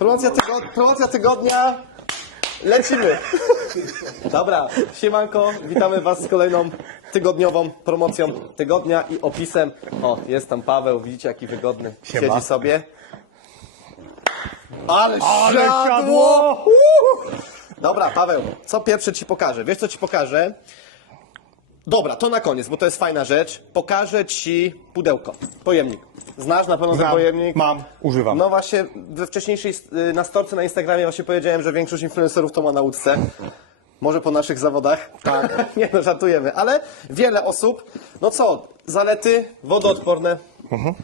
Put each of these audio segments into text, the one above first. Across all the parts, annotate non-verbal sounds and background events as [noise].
Promocja, tygo promocja tygodnia. Lecimy. Dobra, siemanko, witamy Was z kolejną tygodniową promocją tygodnia i opisem. O, jest tam Paweł, widzicie jaki wygodny. Siema. Siedzi sobie. Ale, Ale siadło! siadło! Dobra, Paweł, co pierwsze Ci pokażę? Wiesz co Ci pokażę? Dobra, to na koniec, bo to jest fajna rzecz. Pokażę Ci pudełko, pojemnik. Znasz na pewno ten Znam, pojemnik? mam, używam. No właśnie, we wcześniejszej y, na storce na Instagramie właśnie powiedziałem, że większość influencerów to ma na łódce. Może po naszych zawodach. Tak. [laughs] Nie no, żartujemy. Ale wiele osób, no co, zalety, wodoodporne, Mhm.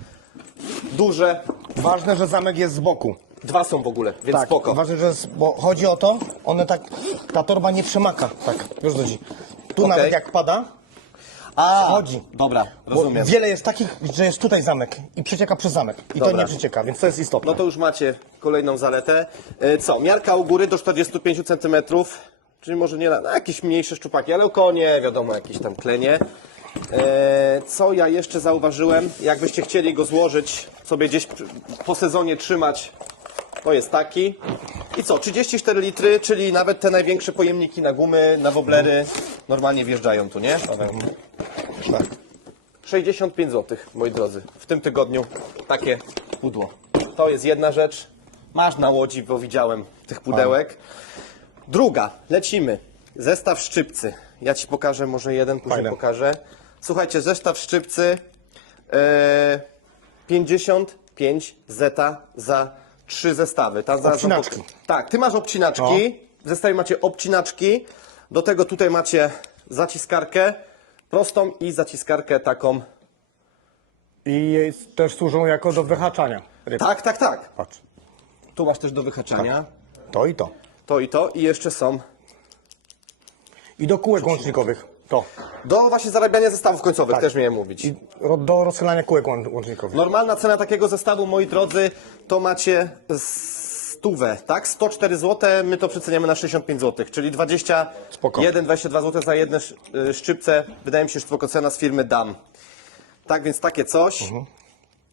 duże. Ważne, że zamek jest z boku. Dwa są w ogóle, więc Tak, spoko. ważne, że bo chodzi o to, one tak, ta torba nie przemaka, tak, co chodzi. Tu Okej. nawet jak pada, A, chodzi. Dobra, bo rozumiem. wiele jest takich, że jest tutaj zamek i przecieka przez zamek. I Dobra. to nie przecieka, więc to jest istotne. No to już macie kolejną zaletę. E, Co? Miarka u góry do 45 cm, czyli może nie na no, jakieś mniejsze szczupaki, ale około nie, wiadomo, jakieś tam klenie. E, Co ja jeszcze zauważyłem? Jakbyście chcieli go złożyć, sobie gdzieś przy- po sezonie trzymać, to jest taki. I co? 34 litry, czyli nawet te największe pojemniki na gumy, na woblery normalnie wjeżdżają tu, nie? tak. 65 zł, moi drodzy. W tym tygodniu takie pudło. To jest jedna rzecz. Masz na łodzi, bo widziałem tych pudełek. Druga, lecimy. Zestaw szczypcy. Ja ci pokażę może jeden, później Fajne. pokażę. Słuchajcie, zestaw szczypcy e, 55 zeta za trzy zestawy. Tam zaraz Obcinaczki. Tak, ty masz obcinaczki. No. W zestawie macie obcinaczki. Do tego tutaj macie zaciskarkę prostą i zaciskarkę taką. I jest, też służą jako do wyhaczania ryb. Tak, tak, tak. Patrz, Tu masz też do wyhaczania. to i to. To i to. I jeszcze są I do kółek łącznikowych, to. do właśnie zarabiania zestawów końcowych, Tak. też miałem mówić. I ro- do rozchylania kółek łą- łącznikowych. Normalna cena takiego zestawu, moi drodzy, to macie stówę, tak? 104 zł, my to przeceniamy na 65 zł, czyli 21, 22 zł za jedne sz- y, szczypce. Wydaje mi się, że spoko cena z firmy DAM. Tak więc takie coś.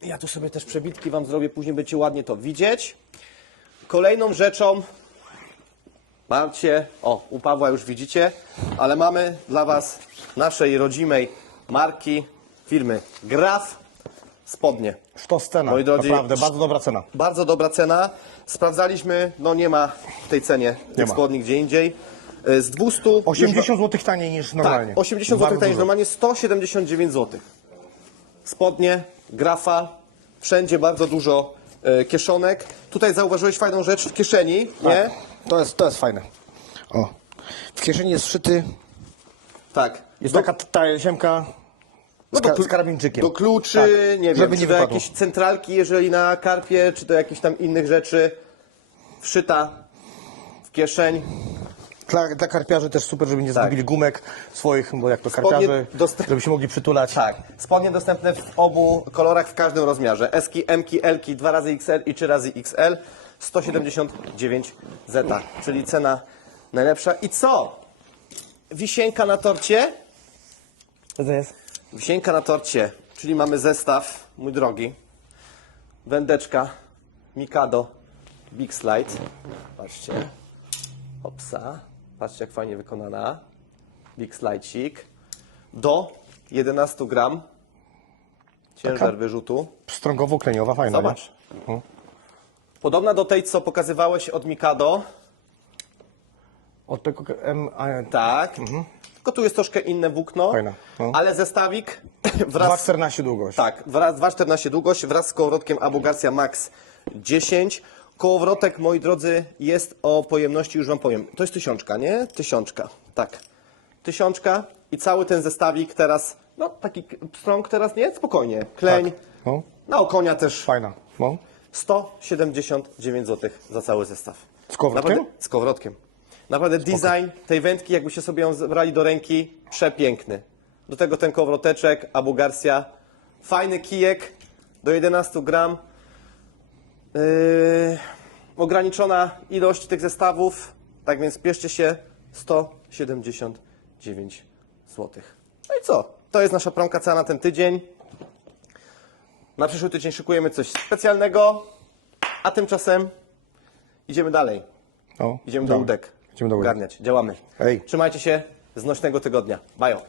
Ja tu sobie też przebitki Wam zrobię, później będziecie ładnie to widzieć. Kolejną rzeczą macie, o, u Pawła już widzicie, ale mamy dla Was naszej rodzimej marki firmy Graf spodnie. To scena, Moi drodzy, naprawdę, bardzo dobra cena. Bardzo dobra cena. Sprawdzaliśmy, no nie ma w tej cenie tych spodni gdzie indziej. Y, Z 200... 80 zł taniej niż normalnie. Tak, 80 zł taniej niż normalnie, 179 zł. Spodnie, grafa, wszędzie bardzo dużo e, kieszonek. Tutaj zauważyłeś fajną rzecz w kieszeni, nie? To jest, to jest fajne. O. W kieszeni jest wszyty, Tak. jest Do- taka ta ziemka no z, ka- z karabinczykiem. do kluczy, Tak, nie wiem, żeby czy nie do wypadło. jakiejś centralki, jeżeli na karpie, czy do jakichś tam innych rzeczy. Wszyta w kieszeń. Dla, dla karpiarzy też super, żeby nie zgubili gumek swoich, bo jak to karpiarze, dosta- żeby się mogli przytulać. Tak. Spodnie dostępne w obu kolorach, w każdym rozmiarze. Eski, Mki, Lki, 2 razy XL i 3 razy XL. 179 zeta, czyli cena najlepsza. I co? Wisienka na torcie? Co to jest? Wisienka na torcie, czyli mamy zestaw, mój drogi. Wędeczka Mikado Big Slide. Patrzcie. Hopsa. Patrzcie, jak fajnie wykonana. Big Slide'cik. Do 11 gram. Ciężar Taka- wyrzutu. Strągowo-kleniowa, fajna, Zobacz. nie? Podobna do tej, co pokazywałeś od Mikado. Od tego M, a, Tak. Tylko tu jest troszkę inne włókno. Fajna, no. Ale zestawik [clears throat] wraz 2,14 długość. Tak, wraz 2,14 długość wraz z kołowrotkiem Abu Garcia Max 10. Kołowrotek, moi drodzy, jest o pojemności, już wam powiem. To jest tysiączka, nie? Tysiączka, tak. Tysiączka i cały ten zestawik teraz, no taki strąg teraz nie, spokojnie. Kleń, No, na okonia też fajna. No. 179 zł za cały zestaw. Z kołowrotkiem? Naprawdę, z kołowrotkiem. Naprawdę design tej wędki, jakbyście sobie ją zebrali do ręki, przepiękny. Do tego ten kołowroteczek, Abu Garcia. Fajny kijek do 11 gram. Yy, ograniczona ilość tych zestawów, tak więc spieszcie się, 179 zł. No i co? To jest nasza promka cena na ten tydzień. Na przyszły tydzień szykujemy coś specjalnego, a tymczasem Idziemy dalej. O, Idziemy do dawaj. łódek. Idziemy do łódek. Działamy. Hej. Trzymajcie się. Znośnego tygodnia. Bajo.